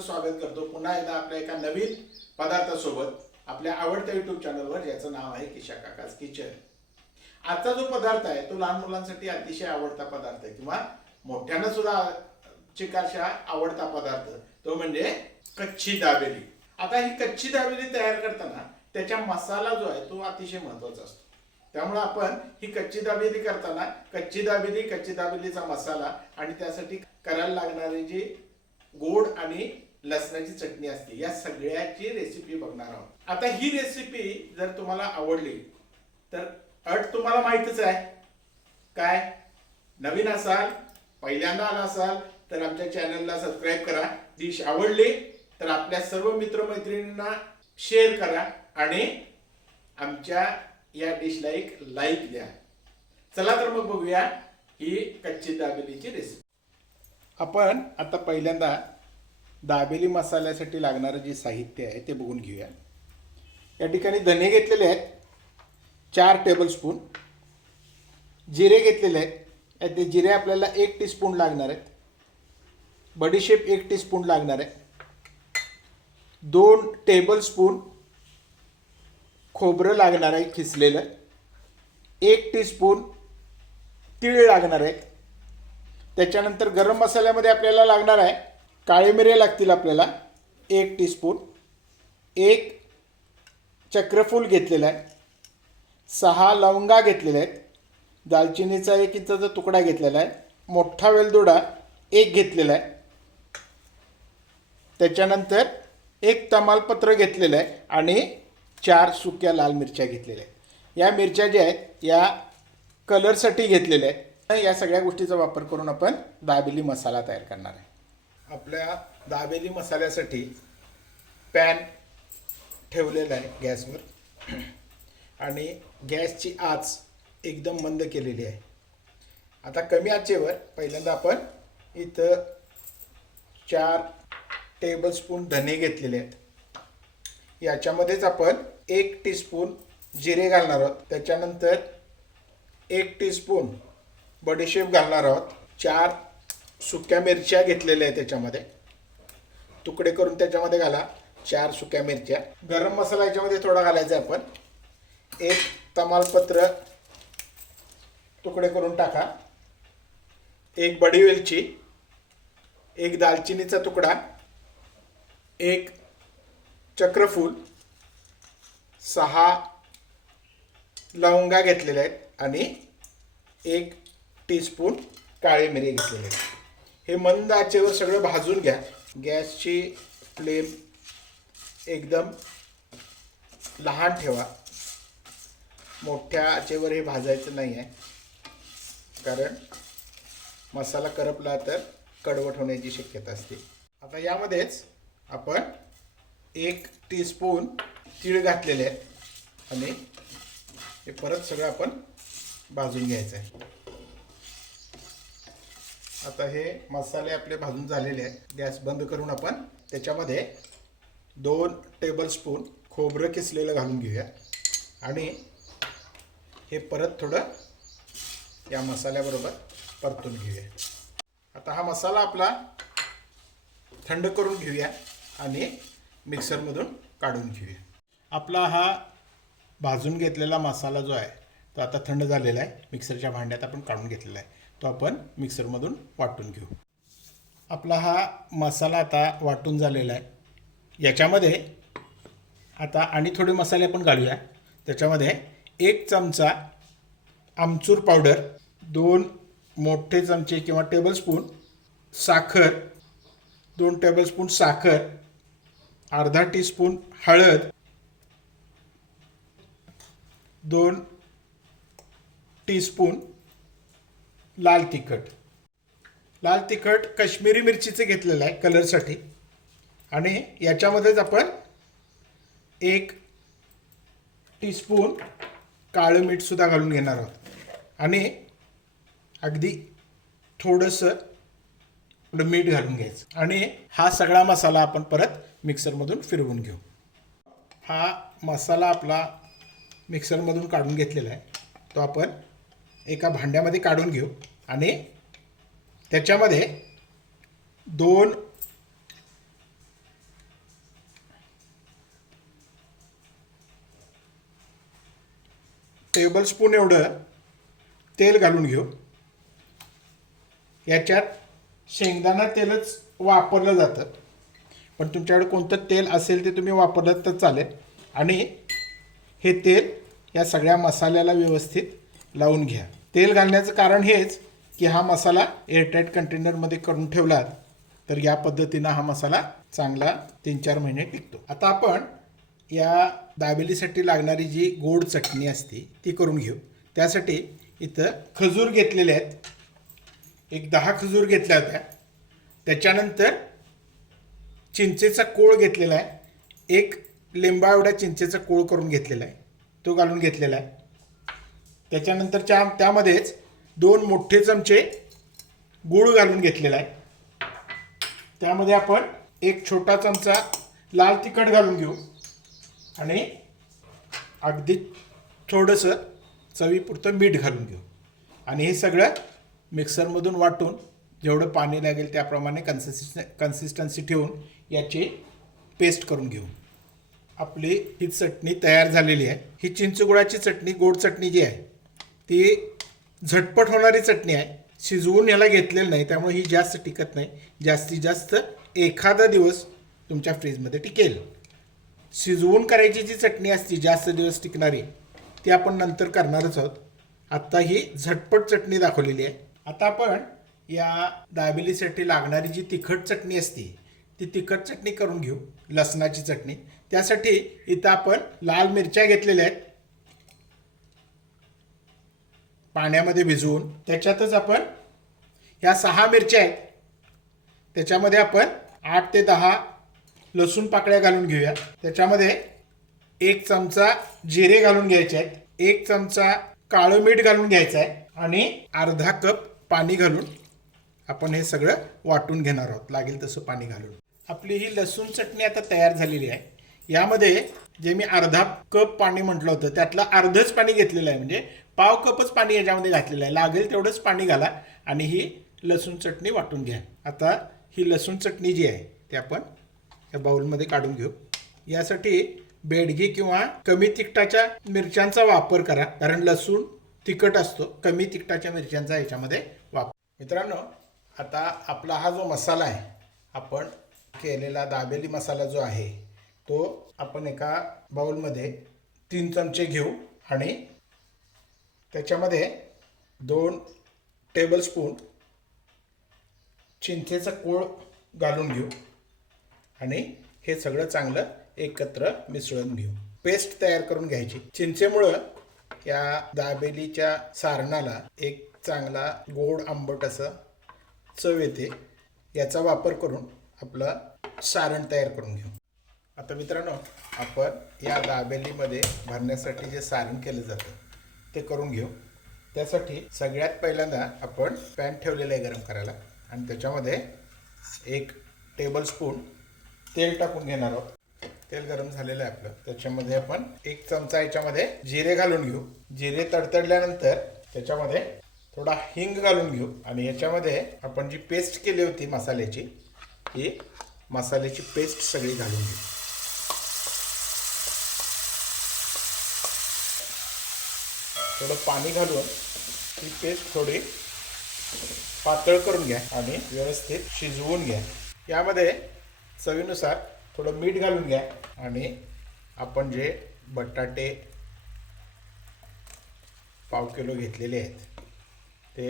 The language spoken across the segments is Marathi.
सर्वांचं स्वागत करतो पुन्हा एकदा आपल्या एका नवीन पदार्थासोबत आपल्या आवडत्या YouTube चॅनलवर, ज्याचं नाव आहे किशा काकाज किचन. आजचा जो पदार्थ आहे तो लहान मुलांसाठी अतिशय आवडता पदार्थ आहे किंवा मोठ्यांना सुद्धा चिकारशा आवडता पदार्थ, तो म्हणजे कच्ची दाबेली. आता ही कच्ची दाबेली तयार करताना त्याचा मसाला जो आहे तो अतिशय महत्त्वाचा असतो. त्यामुळे आपण ही कच्ची दाबेली करताना कच्ची दाबेलीचा मसाला आणि त्यासाठी करायला लागणारी जी गोड आणि लसणाची चटणी असते, या सगळ्याची रेसिपी बघणार आहोत. आता ही रेसिपी जर तुम्हाला आवडली तर अट तुम्हाला माहितच आहे काय, नवीन असाल, पहिल्यांदा आला असाल तर आमच्या चॅनलला सबस्क्राईब करा. डिश आवडली तर आपल्या सर्व मित्रमैत्रिणींना शेअर करा आणि आमच्या या डिशला एक लाईक द्या. चला तर मग बघूया ही कच्ची दाबेलीची रेसिपी. आपण आता पहिल्यांदा दाबेली मसाल्यासाठी लागणारं जे साहित्य आहे ते बघून घेऊया. या ठिकाणी धने घेतलेले आहेत 4 टेबलस्पून, जिरे घेतलेले आहेत, ते जिरे आपल्याला 1 टीस्पून लागणार आहेत, बडीशेप 1 टीस्पून लागणार आहे, 2 टेबलस्पून खोबरं लागणार आहे खिसलेलं, 1 टीस्पून तीळ लागणार आहेत. त्याच्यानंतर गरम मसाल्यामध्ये आपल्याला लागणार आहे काळे मिरे लागतील आपल्याला 1 टीस्पून, 1 चक्रफूल घेतलेला आहे, 6 लवंगा घेतलेल्या आहेत, दालचिनीचा 1 इंचाचा तुकडा घेतलेला आहे, मोठा वेलदोडा 1 घेतलेला आहे, त्याच्यानंतर 1 तमालपत्र घेतलेलं आहे आणि 4 सुक्या लाल मिरच्या घेतलेल्या आहेत. या मिरच्या ज्या आहेत या कलरसाठी घेतलेल्या आहेत. या सगळ्या गोष्टीचा वापर करून आपण दाबेली मसाला तयार करणार आहे. आपल्या दाबेली मसाल्यासाठी पॅन ठेवलेला आहे गॅसवर आणि गॅसची आच एकदम मंद केलेली आहे. आता कमी आचेवर पहिल्यांदा आपण इथं 4 टेबलस्पून धने घेतलेले आहेत. याच्यामध्येच आपण 1 टीस्पून जिरे घालणार आहोत, त्याच्यानंतर 1 टीस्पून बडीशेप घालणार आहोत, 4 सुक्या मिरच्या घेतलेल्या आहेत, त्याच्यामध्ये तुकडे करून त्याच्यामध्ये घाला 4 सुक्या मिरच्या. गरम मसाला याच्यामध्ये थोडा घालायचा आहे आपण, 1 तमालपत्र तुकडे करून टाका, 1 बडी वेलची, 1 दालचिनीचा तुकडा, 1 चक्रफूल, 6 लवंगा घेतलेल्या आहेत आणि 1 टीस्पून काळे मिरे घेतलेले आहेत. हे मंद आचेवर सगळं भाजून घ्या. गॅसची फ्लेम एकदम लहान ठेवा, मोठ्या आचेवर हे भाजायचं नाही आहे, कारण मसाला करपला तर कडवट होण्याची शक्यता असते. आता यामध्येच आपण 1 टीस्पून तीळ घातलेले आहेत आणि हे परत सगळं आपण भाजून घ्यायचं आहे. आता हे मसाले आपले भाजून झालेले आहेत. गॅस बंद करून आपण त्याच्यामध्ये 2 टेबलस्पून खोबरं किसलेलं घालून घेऊया आणि हे परत थोडं या मसाल्याबरोबर परतून घेऊया. आता हा मसाला आपला थंड करून घेऊया आणि मिक्सरमधून काढून घेऊया. आपला हा भाजून घेतलेला मसाला जो आहे तो आता थंड झालेला आहे. मिक्सरच्या भांड्यात आपण काढून घेतलेला आहे, तो आपण मिक्सरमधून वाटून घेऊ. आपला हा मसाला आता वाटून झालेला आहे. याच्यामध्ये आता आणि थोडे मसाले आपण घालूया. त्याच्यामध्ये 1 चमचा आमचूर पावडर, 2 मोठे चमचे किंवा टेबलस्पून साखर, 2 टेबलस्पून साखर, अर्धा टीस्पून हळद, 2 टीस्पून लाल तिखट काश्मीरी मिरचीचे घेतलेलं आहे कलरसाठी आणि याच्यामध्येच आपण 1 टीस्पून काळं मीठसुद्धा घालून घेणार आहोत आणि अगदी थोडंसं मीठ घालून घ्यायचं आणि हा सगळा मसाला आपण परत मिक्सरमधून फिरवून घेऊ. हा मसाला आपला मिक्सरमधून काढून घेतलेला आहे, तो आपण एका भांड्यामध्ये काढून घेऊ आणि त्याच्यामध्ये 2 टेबलस्पून एवढं तेल घालून घेऊ. याच्यात शेंगदाणा तेलच वापरलं जातं, पण तुमच्याकडे कोणतं तेल असेल ते तुम्ही वापरलं तर चालेल. आणि हे तेल या सगळ्या मसाल्याला व्यवस्थित लावून घ्या. तेल घालण्याचं कारण हेच की हा मसाला एअरटाईट कंटेनरमध्ये करून ठेवलात तर या पद्धतीनं हा मसाला चांगला 3-4 महिने टिकतो. आता आपण या दाबेलीसाठी लागणारी जी गोड चटणी असते ती करून घेऊ. त्यासाठी इथं खजूर घेतलेले आहेत, एक 10 खजूर घेतल्या होत्या. त्याच्यानंतर चिंचेचा कोळ घेतलेला आहे, एक लिंबा एवढा चिंचेचा कोळ करून घेतलेला आहे, तो घालून घेतलेला आहे. त्याच्यानंतर त्यामध्येच 2 मोठे चमचे गूळ घालून घेतलेला आहे. त्यामध्ये आपण एक छोटा चमचा लाल तिखट घालून घेऊ आणि अगदी थोडंसं चवीपुरतं मीठ घालून घेऊ. आणि हे सगळं मिक्सरमधून वाटून जेवढं पाणी लागेल त्याप्रमाणे कन्सिस्टन्सी ठेवून याची पेस्ट करून घेऊ. आपली ही चटणी तयार झालेली आहे. ही चिंचगुळाची चटणी, गोड चटणी जी आहे ती झटपट होणारी चटणी आहे. शिजवून याला घेतलेलं नाही, त्यामुळे ही जास्त टिकत नाही. जास्तीत जास्त एखादा दिवस तुमच्या फ्रीजमध्ये टिकेल. शिजवून करायची जी चटणी असते जास्त दिवस टिकणारी, ती आपण नंतर करणारच आहोत. आत्ता ही झटपट चटणी दाखवलेली आहे. आता आपण या दाबेलीसाठी लागणारी जी तिखट चटणी असते ती तिखट चटणी करून घेऊ, लसणाची चटणी. त्यासाठी इथं आपण लाल मिरच्या घेतलेल्या आहेत पाण्यामध्ये भिजवून. त्याच्यातच आपण ह्या 6 मिरच्या आहेत, त्याच्यामध्ये आपण 8 ते 10 लसूण पाकळ्या घालून घेऊया. त्याच्यामध्ये 1 चमचा जिरे घालून घ्यायचे आहेत, 1 चमचा काळं मीठ घालून घ्यायचं आहे आणि अर्धा कप पाणी घालून आपण हे सगळं वाटून घेणार आहोत, लागेल तसं पाणी घालून. आपली ही लसूण चटणी आता तयार झालेली आहे. यामध्ये जे मी अर्धा कप पाणी म्हटलं होतं त्यातलं अर्धच पाणी घेतलेलं आहे, म्हणजे पाव कपच पाणी याच्यामध्ये घातलेलं आहे. लागेल तेवढंच पाणी घाला आणि ही लसूण चटणी वाटून घ्या. आता ही लसूण चटणी जी आहे ती आपण या बाउलमध्ये काढून घेऊ. यासाठी बेडगी किंवा कमी तिखटाच्या मिरच्यांचा वापर करा, कारण लसूण तिखट असतो. कमी तिखटाच्या मिरच्यांचा याच्यामध्ये वापर. मित्रांनो, आता आपला हा जो मसाला आहे, आपण केलेला दाबेली मसाला जो आहे तो आपण एका बाउलमध्ये 3 चमचे घेऊ आणि त्याच्यामध्ये 2 टेबलस्पून चिंचेचा कोळ घालून घेऊ आणि हे सगळं चांगलं एकत्र मिसळून घेऊ. पेस्ट तयार करून घ्यायची. चिंचेमुळं या दाबेलीच्या सारणाला एक चांगला गोड आंबट असं चव येते. याचा वापर करून आपलं सारण तयार करून घेऊ. आता मित्रांनो, आपण या दाबेलीमध्ये भरण्यासाठी जे सारण केलं जातं ते करून घेऊ. त्यासाठी सगळ्यात पहिल्यांदा आपण पॅन ठेवलेलं आहे गरम करायला आणि त्याच्यामध्ये 1 टेबलस्पून तेल टाकून घेणार आहोत. तेल गरम झालेलं आहे आपलं. त्याच्यामध्ये आपण 1 चमचा याच्यामध्ये जिरे घालून घेऊ. जिरे तडतडल्यानंतर त्याच्यामध्ये थोडा हिंग घालून घेऊ आणि याच्यामध्ये आपण जी पेस्ट केली होती मसाल्याची, ही मसाल्याची पेस्ट सगळी घालून घेऊ. थोडं पाणी घालून ही पेस्ट थोडी पातळ करून घ्या आणि व्यवस्थित शिजवून घ्या. यामध्ये चवीनुसार थोडं मीठ घालून घ्या आणि आपण जे बटाटे पाव किलो घेतलेले आहेत ते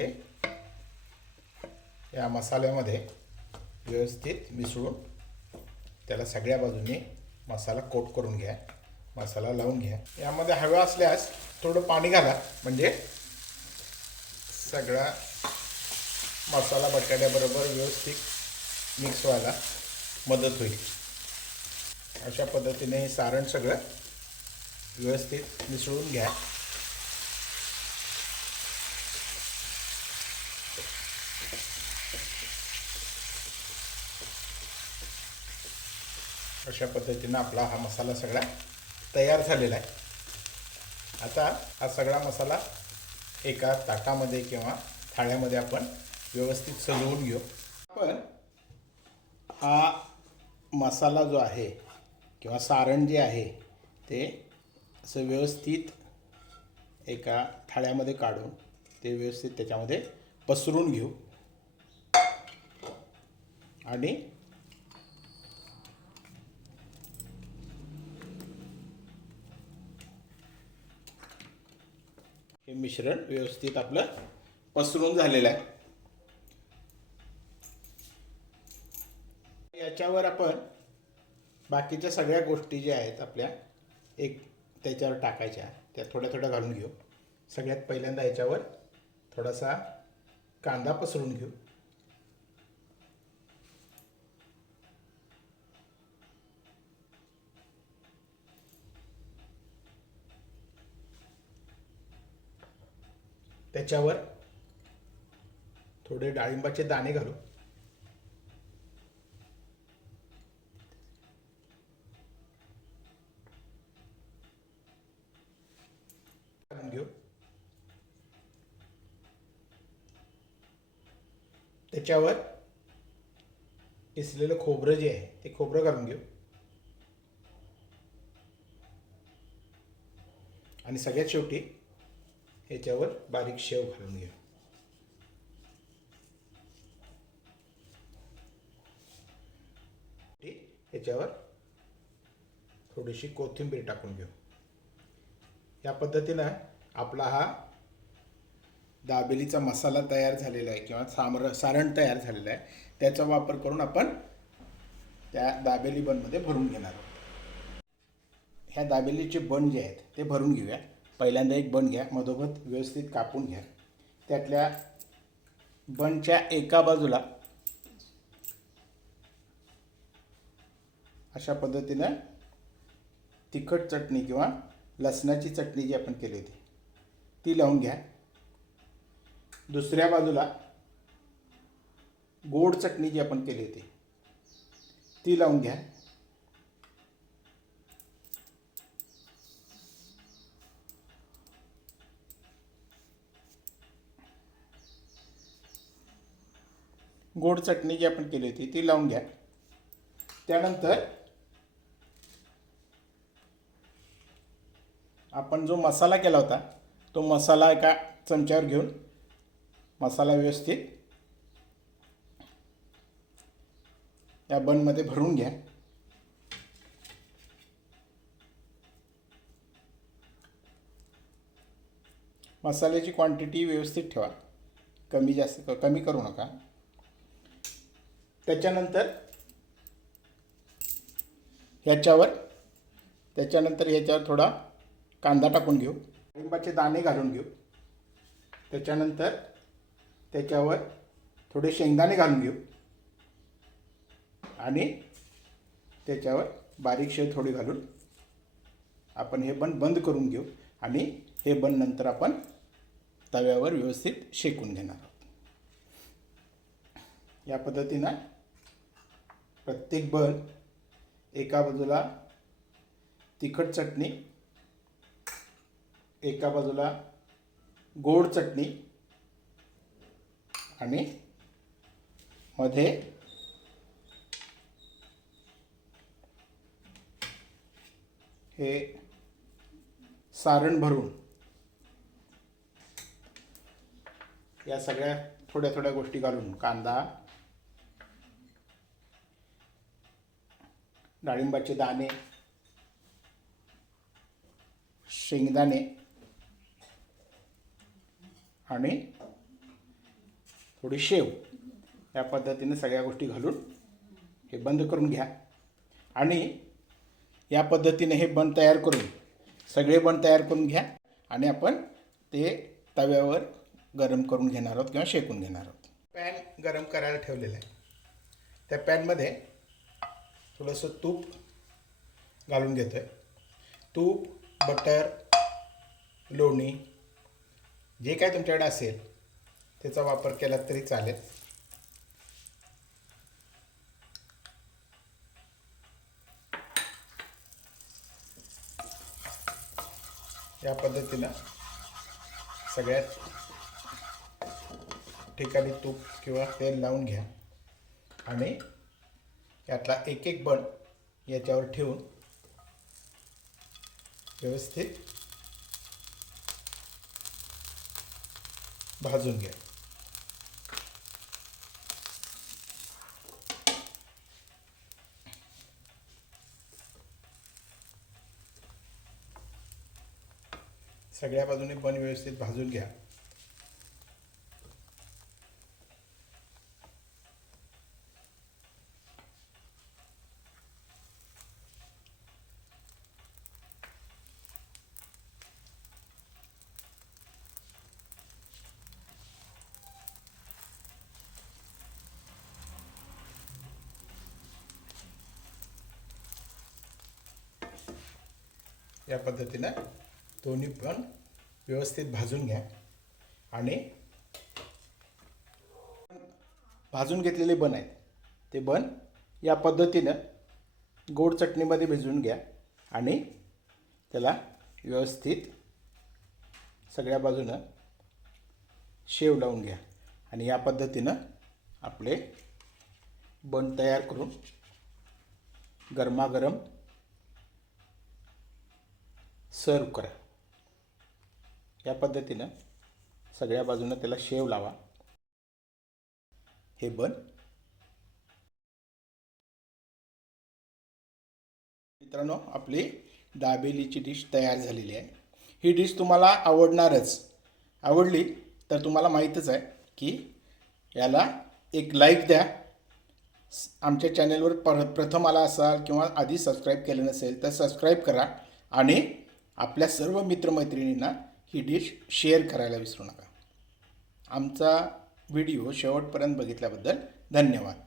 या मसाल्यामध्ये व्यवस्थित मिसळून त्याला सगळ्या बाजूने मसाला कोट करून घ्या, मसाला लावून घ्या. यामध्ये हवा असल्यास थोडं पाणी घाला, म्हणजे सगळा मसाला बटाट्याबरोबर व्यवस्थित मिक्स व्हायला मदत होईल. अशा पद्धतीने हे सारण सगळं व्यवस्थित मिसळून घ्या. अशा पद्धतीनं आपला हा मसाला सगळा तयार झालेला आहे. आता हा सगळा मसाला एका ताटामध्ये किंवा थाळ्यामध्ये आपण व्यवस्थित सजवून घेऊ. आपण हा मसाला जो आहे किंवा सारण जे आहे ते असं व्यवस्थित एका थाळ्यामध्ये काढून ते व्यवस्थित त्याच्यामध्ये पसरून घेऊ आणि हे मिश्रण व्यवस्थित आपलं पसरून झालेलं आहे. याच्यावर आपण बाकीच्या सगळ्या गोष्टी ज्या आहेत आपल्या एक त्याच्यावर टाकायच्या त्या थोड्या थोड्या घालून घेऊ. सगळ्यात पहिल्यांदा याच्यावर थोडासा कांदा पसरून घेऊ. त्याच्यावर थोडे डाळिंबाचे दाणे घालू. घेऊ. त्याच्यावर किसलेलं खोबरं जे आहे ते खोबरं घालून घेऊ आणि सगळ्यात शेवटी ह्याच्यावर बारीक शेव घालून घेऊ. ह्याच्यावर थोडीशी कोथिंबीर टाकून घेऊ. या पद्धतीनं आपला हा दाबेलीचा मसाला तयार झालेला आहे किंवा सारण तयार झालेलं आहे. त्याचा वापर करून आपण त्या दाबेली बनमध्ये भरून घेणार आहोत. ह्या दाबेलीचे बन जे आहेत ते भरून घेऊया. पहिल्यांदा एक बन घ्या, मधोमध व्यवस्थित कापून घ्या. त्यातल्या बनच्या एका बाजूला अशा पद्धतीनं तिखट चटणी किंवा लसणाची चटणी जी आपण केली होती ती लावून घ्या. दुसऱ्या बाजूला गोड चटणी जी आपण केली होती ती लावून घ्या. गोड चटणी जी आपण केली होती ती लावून घ्या. त्यानंतर आपण जो मसाला केला होता तो मसाला एका चमच्यावर घेऊन मसाला व्यवस्थित या बनमध्ये भरून घ्या. मसाल्याची क्वांटिटी व्यवस्थित ठेवा, कमी करू नका. त्याच्यानंतर ह्याच्यावर थोडा कांदा टाकून घेऊ. लिंबाचे दाणे घालून घेऊ. त्याच्यानंतर त्याच्यावर थोडे शेंगदाणे घालून घेऊ आणि त्याच्यावर बारीक शेव थोडी घालून आपण हे बन बंद करून घेऊ आणि हे बन नंतर आपण तव्यावर व्यवस्थित शेकून घेणार आहोत. या पद्धतीनं प्रत्येक बन एका बाजूला तिखट चटणी, एका बाजूला गोड चटणी आणि मध्ये हे सारण भरून या सगळ्या थोड्या थोड्या गोष्टी घालून कांदा, डाळिंबाचे दाणे, शेंगदाणे आणि थोडी शेव या पद्धतीने सगळ्या गोष्टी घालून हे बंद करून घ्या. आणि या पद्धतीने हे बन तयार करून सगळे बन तयार करून घ्या आणि आपण ते तव्यावर गरम करून घेणार आहोत किंवा शेकून घेणार आहोत. पॅन गरम करायला ठेवलेला आहे. त्या पॅनमध्ये थोडंसं तूप घालून घेतो आहे. तूप, बटर, लोणी जे काय तुमच्याकडे असेल त्याचा वापर केला तरी चालेल. या पद्धतीनं सगळ्यात ठिकाणी तूप किंवा तेल लावून घ्या आणि यातला एक एक बन याच्यावर ठेवून व्यवस्थित भाजून घ्या. सगळ्या बाजूने बन व्यवस्थित भाजून घ्या. या पद्धतीनं दोन्ही पण व्यवस्थित भाजून घ्या आणि भाजून घेतलेले बन आहेत ते बन या पद्धतीनं गोड चटणीमध्ये भिजवून घ्या आणि त्याला व्यवस्थित सगळ्या बाजूनं शेव लावून घ्या आणि या पद्धतीनं आपले बन तयार करून गरमागरम सर्व करा. या पद्धतीनं सगळ्या बाजूनं त्याला शेव लावा. हे बन मित्रांनो आपली दाबेलीची डिश तयार झालेली आहे. ही डिश तुम्हाला आवडणारच. आवडली तर तुम्हाला माहीतच आहे की याला एक लाईक द्या. आमच्या चॅनलवर प्रथम आला असाल किंवा आधी सबस्क्राईब केलं नसेल तर सबस्क्राईब करा आणि आपल्या सर्व मित्रमैत्रिणींना ही डिश शेअर करायला विसरू नका. आमचा व्हिडिओ शेवटपर्यंत बघितल्याबद्दल धन्यवाद.